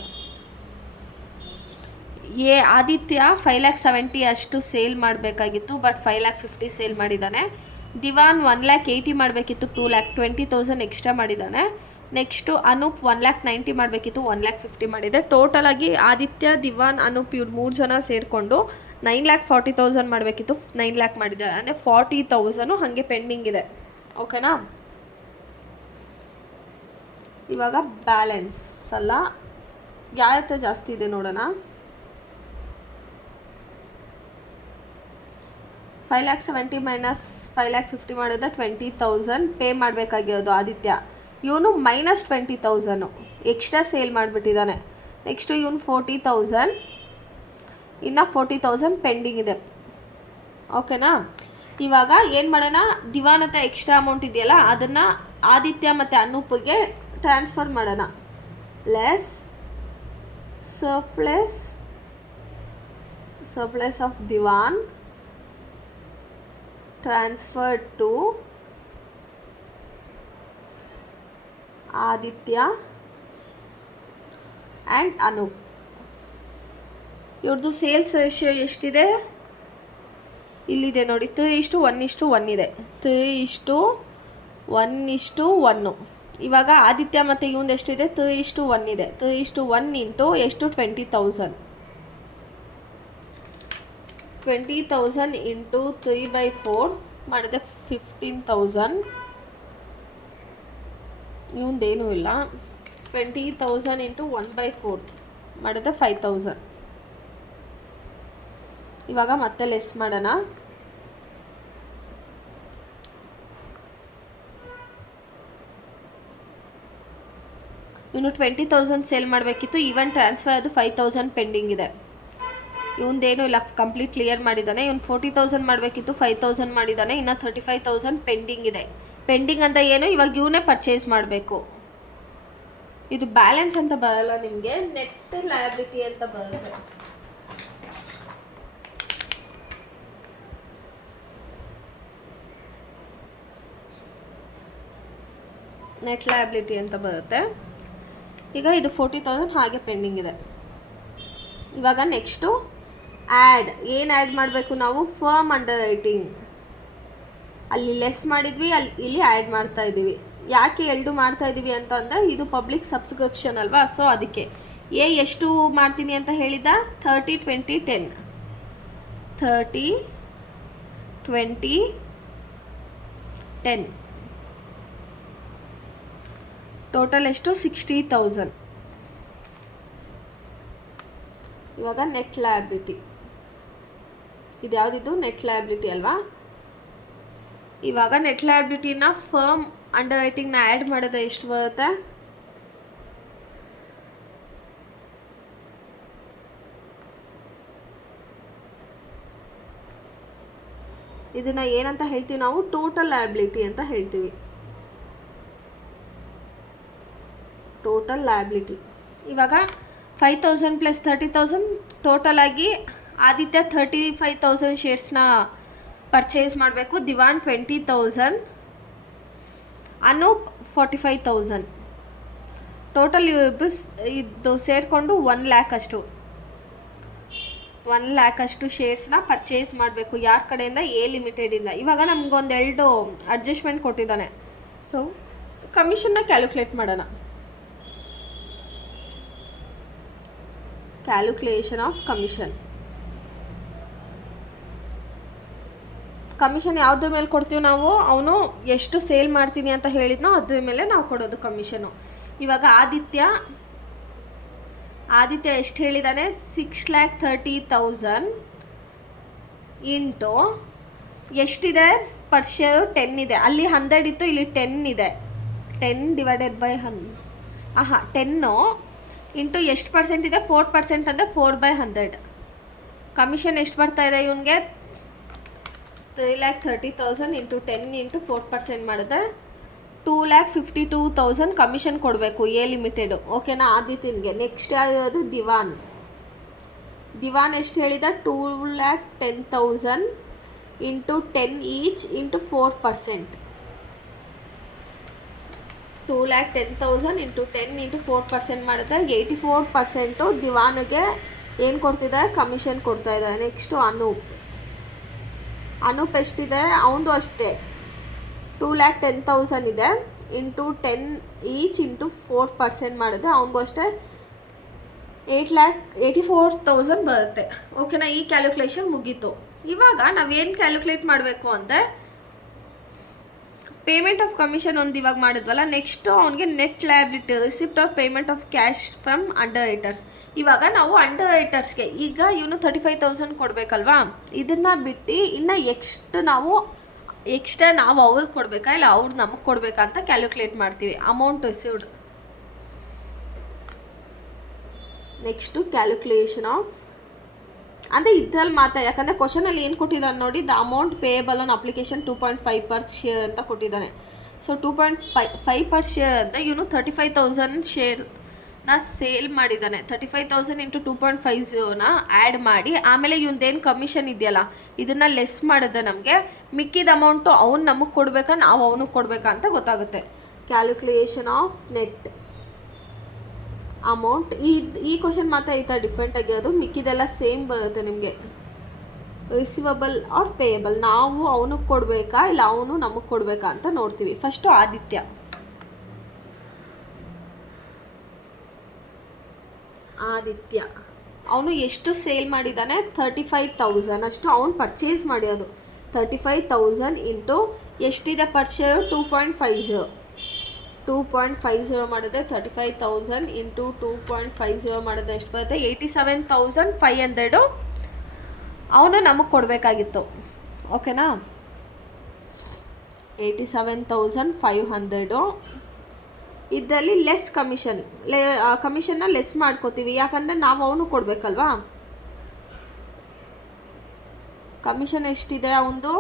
ಆದಿತ್ಯ 5,70,000 ಅಷ್ಟು ಸೇಲ್ ಮಾಡಬೇಕಾಗಿತ್ತು, ಬಟ್ 5,50,000 ಸೇಲ್ ಮಾಡಿದ್ದಾನೆ. ದಿವಾನ್ 1,80,000 ಮಾಡಬೇಕಿತ್ತು, 2 lakh 20,000 ಎಕ್ಸ್ಟ್ರಾ ಮಾಡಿದ್ದಾನೆ. ನೆಕ್ಸ್ಟು ಅನೂಪ್ 1,90,000 ಮಾಡಬೇಕಿತ್ತು, 1,50,000 ಮಾಡಿದೆ. ಟೋಟಲಾಗಿ ಆದಿತ್ಯ, ದಿವಾನ್, ಅನೂಪ್ ಇವ್ರು 3 ಜನ ಸೇರಿಕೊಂಡು 9,40,000 ಮಾಡಬೇಕಿತ್ತು, 9 lakh ಮಾಡಿದ್ದಾರೆ. ಅಂದರೆ 40,000 ಹಾಗೆ ಪೆಂಡಿಂಗ್ ಇದೆ. ಓಕೆನಾ? ಇವಾಗ ಬ್ಯಾಲೆನ್ಸ್ ಅಲ್ಲ, ಯಾವ ಜಾಸ್ತಿ ಇದೆ ನೋಡೋಣ. 5,70,000 ಮೈನಸ್ 5,50,000 ಮಾಡಿದ್ರೆ 20,000 ಪೇ ಮಾಡಬೇಕಾಗಿರೋದು ಆದಿತ್ಯ. ಇವನು ಮೈನಸ್ 20,000 ಎಕ್ಸ್ಟ್ರಾ ಸೇಲ್ ಮಾಡಿಬಿಟ್ಟಿದ್ದಾನೆ. ನೆಕ್ಸ್ಟು ಇವನು 40,000, ಇನ್ನು 40,000 ಪೆಂಡಿಂಗ್ ಇದೆ. ಓಕೆನಾ? ಇವಾಗ ಏನು ಮಾಡೋಣ, ದಿವಾನ್ ಹತ್ರ ಎಕ್ಸ್ಟ್ರಾ ಅಮೌಂಟ್ ಇದೆಯಲ್ಲ ಅದನ್ನು ಆದಿತ್ಯ ಮತ್ತು ಅನೂಪ್ಗೆ ಟ್ರಾನ್ಸ್ಫರ್ ಮಾಡೋಣ. Less surplus of Diwan transferred to Aditya and Anup. ಇವ್ರದ್ದು ಸೇಲ್ಸ್ ರೇಷಿಯೋ ಎಷ್ಟಿದೆ ಇಲ್ಲಿದೆ ನೋಡಿ, 3:1:1 ಇದೆ. 3:1:1. ಇವಾಗ ಆದಿತ್ಯ ಮತ್ತು ಇವಂದು ಎಷ್ಟಿದೆ 3:1 ಇದೆ. 3:1 ಇಂಟು ಎಷ್ಟು 20,000. 20,000 ಇಂಟು 3/4 ಮಾಡಿದೆ 15,000. ಇವಂದೇನೂ ಇಲ್ಲ. 20,000 ಇಂಟು 1/4 ಮಾಡಿದೆ 5,000. ಇವಾಗ ಮತ್ತೆ ಲೆಸ್ ಮಾಡೋಣ. ಇವನು 20,000 ಸೇಲ್ ಮಾಡಬೇಕಿತ್ತು, ಈವನ್ ಟ್ರಾನ್ಸ್ಫರ್ ಅದು 5,000 ಪೆಂಡಿಂಗ್ ಇದೆ. ಇವಂದೇನು ಇಲ್ಲ, ಕಂಪ್ಲೀಟ್ ಕ್ಲಿಯರ್ ಮಾಡಿದ್ದಾನೆ. ಇವನು 40,000 ಮಾಡಬೇಕಿತ್ತು, 5,000 ಮಾಡಿದ್ದಾನೆ. ಇನ್ನು 35,000 ಪೆಂಡಿಂಗ್ ಇದೆ. ಪೆಂಡಿಂಗ್ ಅಂತ ಏನು, ಇವಾಗ ಇವನೇ ಪರ್ಚೇಸ್ ಮಾಡಬೇಕು. ಇದು ಬ್ಯಾಲೆನ್ಸ್ ಅಂತ ಬರಲ್ಲ ನಿಮಗೆ, ನೆಟ್ ಲಯಬಿಲಿಟಿ ಅಂತ ಬರುತ್ತೆ. ನೆಟ್ ಲಯಬಿಲಿಟಿ ಅಂತ ಬರುತ್ತೆ. ಈಗ ಇದು 40,000 ಹಾಗೆ ಪೆಂಡಿಂಗ್ ಇದೆ. ಇವಾಗ ನೆಕ್ಸ್ಟು ಆ್ಯಡ್, ಏನು ಆ್ಯಡ್ ಮಾಡಬೇಕು ನಾವು, ಫರ್ಮ್ ಅಂಡರ್ ರೈಟಿಂಗ್. ಅಲ್ಲಿ ಲೆಸ್ ಮಾಡಿದ್ವಿ, ಇಲ್ಲಿ ಆ್ಯಡ್ ಮಾಡ್ತಾ ಇದ್ದೀವಿ. ಯಾಕೆ 2 ಮಾಡ್ತಾ ಇದ್ದೀವಿ ಅಂತಂದರೆ ಇದು ಪಬ್ಲಿಕ್ ಸಬ್ಸ್ಕ್ರಿಪ್ಷನ್ ಅಲ್ವಾ, ಸೊ ಅದಕ್ಕೆ. ಎಷ್ಟು ಮಾಡ್ತೀನಿ ಅಂತ ಹೇಳಿದ 30, 20, 10. 30, 20, 10. ಟೋಟಲ್ ಎಷ್ಟು 60,000. ಇವಾಗ ನೆಟ್ ಲಯಬಿಲಿಟಿ, ಇದು ಯಾವುದಿದ್ದು ನೆಟ್ ಲಯಬಿಲಿಟಿ ಅಲ್ವಾ. ಇವಾಗ ನೆಟ್ ಲಯಬಿಲಿಟಿನ ಫರ್ಮ್ ಅಂಡರ್ ರೈಟಿಂಗ್ನ ಆ್ಯಡ್ ಮಾಡಿದ್ರೆ ಎಷ್ಟು ಬರುತ್ತೆ, ಇದನ್ನು ಏನಂತ ಹೇಳ್ತೀವಿ ನಾವು, ಟೋಟಲ್ ಲಯಬಿಲಿಟಿ ಅಂತ ಹೇಳ್ತೀವಿ. Total liability. ಇವಾಗ 5,000 ಪ್ಲಸ್ 30,000 ಟೋಟಲ್ ಆಗಿ ಆದಿತ್ಯ 35,000 ಶೇರ್ಸ್ನ ಪರ್ಚೇಸ್ ಮಾಡಬೇಕು. ದಿವಾನ್ 20,000, ಅನೂಪ್ 45,000. ಟೋಟಲ್ ಇದು ಸೇರಿಕೊಂಡು 1 lakh ಅಷ್ಟು. 1,00,000 ಅಷ್ಟು ಶೇರ್ಸ್ನ ಪರ್ಚೇಸ್ ಮಾಡಬೇಕು. ಯಾರ ಕಡೆಯಿಂದ? ಎ ಲಿಮಿಟೆಡಿಂದ. ಇವಾಗ ನಮಗೊಂದು 2 ಅಡ್ಜಸ್ಟ್ಮೆಂಟ್ ಕೊಟ್ಟಿದ್ದಾನೆ. ಸೊ ಕಮಿಷನ್ನ ಕ್ಯಾಲ್ಕುಲೇಟ್ ಮಾಡೋಣ. Calculation of commission. ಕಮಿಷನ್ ಯಾವುದ್ರ ಮೇಲೆ ಕೊಡ್ತೀವಿ ನಾವು? ಅವನು ಎಷ್ಟು ಸೇಲ್ ಮಾಡ್ತೀನಿ ಅಂತ ಹೇಳಿದ್ನೋ ಅದ್ರ ಮೇಲೆ ನಾವು ಕೊಡೋದು ಕಮಿಷನು. ಇವಾಗ ಆದಿತ್ಯ ಎಷ್ಟು ಹೇಳಿದ್ದಾನೆ? 6,30,000 ಇಂಟು ಎಷ್ಟಿದೆ? ಪರ್ ಶೇರು 10 ಇದೆ. ಅಲ್ಲಿ 100 ಇತ್ತು, ಇಲ್ಲಿ 10 ಇದೆ. 10 ಡಿವೈಡೆಡ್ ಬೈ 10 ಇಂಟು ಎಷ್ಟು ಪರ್ಸೆಂಟ್ ಇದೆ? 4% ಅಂದರೆ 4/100. ಕಮಿಷನ್ ಎಷ್ಟು ಬರ್ತಾ ಇದೆ ಇವನಿಗೆ? 3,30,000 ಇಂಟು 10 ಇಂಟು 4% ಮಾಡಿದ್ರೆ 2,52,000 ಕಮಿಷನ್ ಕೊಡಬೇಕು ಎ ಲಿಮಿಟೆಡು. ಓಕೆನಾ? ಆದಿತ್ಯನಿಗೆ. ನೆಕ್ಸ್ಟ್ ಯಾವುದು? ದಿವಾನ್ ಎಷ್ಟು ಹೇಳಿದ? 2,10,000 into 10 each into 4%. 2,10,000 into 10 into 4% ಮಾಡಿದ್ರೆ 84% ದಿವಾನಿಗೆ ಏನು ಕೊಡ್ತಿದ್ದಾರೆ? ಕಮಿಷನ್ ಕೊಡ್ತಾ ಇದ್ದಾರೆ. ನೆಕ್ಸ್ಟು ಅನೂಪ್ ಎಷ್ಟಿದೆ? ಅವನದು ಅಷ್ಟೇ 2,10,000 ಇದೆ. ಇಂಟು 10 ಈಚ್ ಇಂಟು 4% ಮಾಡಿದ್ರೆ ಅವನಿಗೂ ಅಷ್ಟೇ 8,84,000 ಬರುತ್ತೆ. ಓಕೆನಾ? ಈ ಕ್ಯಾಲ್ಕುಲೇಷನ್ ಮುಗೀತು. ಇವಾಗ ನಾವೇನು ಕ್ಯಾಲ್ಕುಲೇಟ್ ಮಾಡಬೇಕು ಅಂದರೆ ಪೇಮೆಂಟ್ ಆಫ್ ಕಮಿಷನ್ ಒಂದು ಇವಾಗ ಮಾಡಿದ್ವಲ್ಲ. ನೆಕ್ಸ್ಟು ಅವನಿಗೆ net liability, receipt of payment of cash from under writers. ಇವಾಗ ನಾವು ಅಂಡರ್ ರೈಟರ್ಸ್ಗೆ ಈಗ ಇವನು 35,000 ಕೊಡಬೇಕಲ್ವಾ? ಇದನ್ನು ಬಿಟ್ಟು ಇನ್ನು ಎಕ್ಸ್ಟ್ರಾ ನಾವು ಅವ್ರಿಗೆ ಕೊಡಬೇಕಾ ಇಲ್ಲ ಅವ್ರು ನಮಗೆ ಕೊಡಬೇಕಾ ಅಂತ ಕ್ಯಾಲ್ಕುಲೇಟ್ ಮಾಡ್ತೀವಿ. Amount received. Next calculation of ಅಂದರೆ ಇದ್ರಲ್ಲಿ ಯಾಕಂದರೆ ಕ್ವಶನಲ್ಲಿ ಏನು ಕೊಟ್ಟಿದ್ದಾನೆ ನೋಡಿ, the amount payable on application 2.5 per share ಅಂತ ಕೊಟ್ಟಿದ್ದಾನೆ. ಸೊ 2.5 per share ಅಂದರೆ ಇವನು 35,000 ಶೇರ್ನ ಸೇಲ್ ಮಾಡಿದ್ದಾನೆ. 35,000 ಇಂಟು 2.50ನ ಆ್ಯಡ್ ಮಾಡಿ ಆಮೇಲೆ ಇವಂದೇನು ಕಮಿಷನ್ ಇದೆಯಲ್ಲ ಇದನ್ನು ಲೆಸ್ ಮಾಡಿದ್ರೆ ನಮಗೆ ಮಿಕ್ಕಿದ ಅಮೌಂಟು ಅವ್ನು ನಮಗೆ ಕೊಡಬೇಕಾ ನಾವು ಅವನಿಗೆ ಕೊಡಬೇಕಾ ಅಂತ ಗೊತ್ತಾಗುತ್ತೆ. Calculation of net amount. ಈ ಕ್ವಶನ್ ಮಾತ್ರ ಈ ಥರ ಡಿಫ್ರೆಂಟ್ ಆಗಿರೋದು, ಮಿಕ್ಕಿದೆಲ್ಲ ಸೇಮ್ ಬರುತ್ತೆ ನಿಮಗೆ. ರಿಸೀವಬಲ್ ಆರ್ ಪೇಯಬಲ್, ನಾವು ಅವನಿಗೆ ಕೊಡಬೇಕಾ ಇಲ್ಲ ಅವನು ನಮಗೆ ಕೊಡಬೇಕಾ ಅಂತ ನೋಡ್ತೀವಿ. ಫಸ್ಟು ಆದಿತ್ಯ ಅವನು ಎಷ್ಟು ಸೇಲ್ ಮಾಡಿದ್ದಾನೆ? 35,000 ಅಷ್ಟು ಅವನು ಪರ್ಚೇಸ್ ಮಾಡಿರೋದು. 35,000 ಇಂಟು ಎಷ್ಟಿದೆ ಪರ್ ಶೇರು? 2.50 ಮಾಡಿದ್ರೆ 35,000 ಇಂಟು 2.50 ಮಾಡಿದ್ರೆ ಎಷ್ಟು ಬರುತ್ತೆ? 87,500 ಅವನು ನಮಗೆ ಕೊಡಬೇಕಾಗಿತ್ತು. ಓಕೆನಾ? 87,500 ಇದರಲ್ಲಿ ಲೆಸ್ ಕಮಿಷನ್ನ ಲೆಸ್ ಮಾಡ್ಕೋತೀವಿ, ಯಾಕಂದರೆ ನಾವು ಅವನು ಕೊಡಬೇಕಲ್ವಾ. ಕಮಿಷನ್ ಎಷ್ಟಿದೆ ಅವನದು?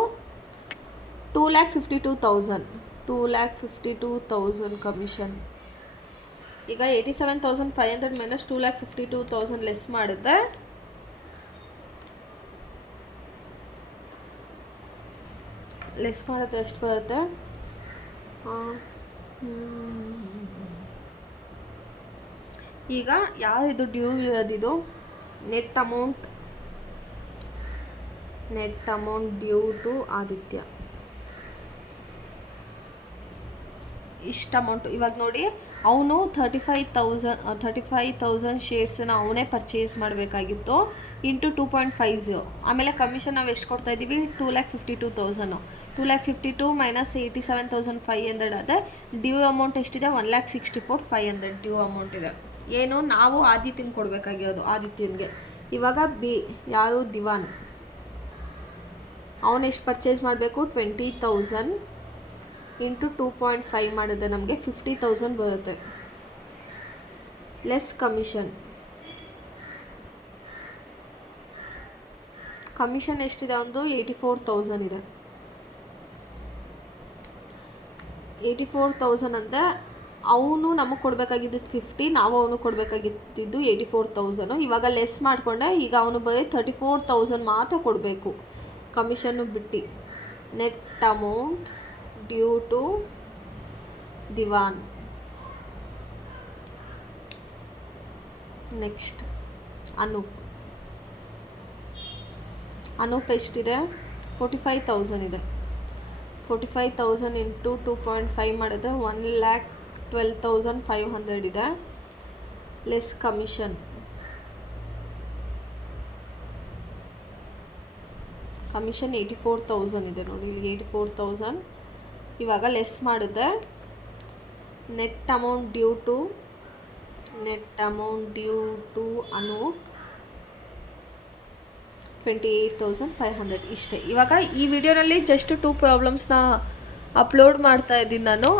2,52,000 ಕಮಿಷನ್. ಈಗ 87,500 ಮೈನಸ್ 2,52,000 ಲೆಸ್ ಮಾಡಿದ್ರೆ ಎಷ್ಟು ಬರುತ್ತೆ? ಈಗ ಯಾವುದು ಡ್ಯೂ ಇರೋದಿದು? Net amount due to Aditya ಇಷ್ಟು ಅಮೌಂಟು. ಇವಾಗ ನೋಡಿ ಅವನು 35,000 ಶೇರ್ಸನ್ನು ಅವನೇ ಪರ್ಚೇಸ್ ಮಾಡಬೇಕಾಗಿತ್ತು ಇಂಟು 2.50. ಆಮೇಲೆ ಕಮಿಷನ್ ನಾವು ಎಷ್ಟು ಕೊಡ್ತಾ ಇದ್ದೀವಿ? 2,52,000. 2,52,000 ಮೈನಸ್ 87,500 ಆದರೆ ಡ್ಯೂ ಅಮೌಂಟ್ ಎಷ್ಟಿದೆ? 1,64,500 ಡ್ಯೂ ಅಮೌಂಟ್ ಇದೆ. ಏನು ನಾವು ಆದಿತ್ಯಂಗೆ ಕೊಡಬೇಕಾಗಿರೋದು, ಆದಿತ್ಯನಿಗೆ. ಇವಾಗ ಯಾರು? ದಿವಾನ್. ಅವನು ಎಷ್ಟು ಪರ್ಚೇಸ್ ಮಾಡಬೇಕು? 20,000 ಇಂಟು 2.5 ಮಾಡಿದ್ರೆ ನಮಗೆ 50,000 ಬರುತ್ತೆ. ಲೆಸ್ ಕಮಿಷನ್ ಎಷ್ಟಿದೆ? ಒಂದು 84,000 ಇದೆ. 84,000 ಅಂದರೆ ಅವನು ನಮಗೆ ಕೊಡಬೇಕಾಗಿದ್ದು 50, ನಾವು ಅವನು ಕೊಡಬೇಕಾಗಿದ್ದು 84,000. ಇವಾಗ ಲೆಸ್ ಮಾಡಿಕೊಂಡೆ ಈಗ ಅವನು ಬರೀ 34,000 ಮಾತ್ರ ಕೊಡಬೇಕು ಕಮಿಷನ್ನು ಬಿಟ್ಟು. Net amount due to Diwan. Next Anup ಎಷ್ಟಿದೆ? 45,000 ಇದೆ. 45,000 ಇಂಟು 2.5 ಮಾಡಿದ್ರೆ 1,12,500 ಇದೆ. Less commission. ಕಮಿಷನ್ 84,000 ಇದೆ ನೋಡಿ, ಇಲ್ಲಿ 84,000. ಇವಾಗ ಲೆಸ್ ಮಾಡಿದ್ರೆ net amount due to Anup 28,500 ಇಷ್ಟೇ. ಇವಾಗ ಈ ವಿಡಿಯೋನಲ್ಲಿ ಜಸ್ಟ್ 2 ಪ್ರಾಬ್ಲಮ್ಸ್ನ ಅಪ್ಲೋಡ್ ಮಾಡ್ತಾ ಇದ್ದೀನಿ ನಾನು.